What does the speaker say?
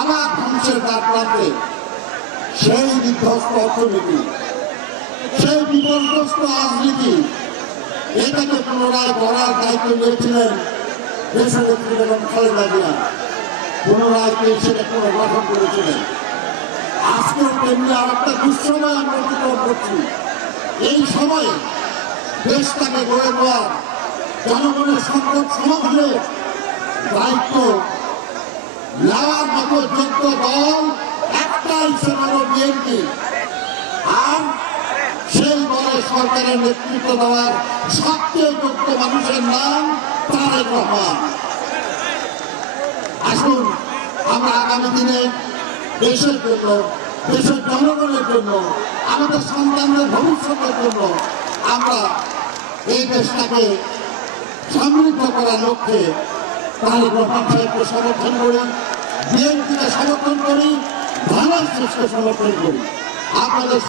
আবার ধ্বংসের দ্বার প্রান্তে। সেই বিধ্বস্ত অর্থনীতি, সেই বিপর্যস্ত রাজনীতি, এটাকে পুনরায় করার দায়িত্ব নিয়েছিলেন দেশনেত্রী বেগম খালেদা জিয়া। পুনরায় সেটা পুনর্গঠন করেছিলেন। আজকেও তেমনি আর একটা দুঃসময় আমরা অতিক্রম করছি। এই সময়ে দেশটাকে গড়ে দেওয়ার জনগণের সংকট সমাধানের দায়িত্ব নেওয়ার মতো যোগ্য দল একটাই, সেটা হলো বিএনপি। আর সেই দলের সরকারের নেতৃত্ব দেওয়ার সবচেয়ে যোগ্য মানুষের নাম তারেক রহমান। আসুন আমরা আগামী দিনে দেশের জন্য, দেশের জনগণের জন্য, আমাদের সন্তানদের ভবিষ্যতের জন্য আমরা এই দেশটাকে সমৃদ্ধ করার লক্ষ্যে তারেক রহমান সাহেবকে সমর্থন করি, বিএনপিকে সমর্থন করি, ধানের শীষকে সমর্থন করি। আপনাদের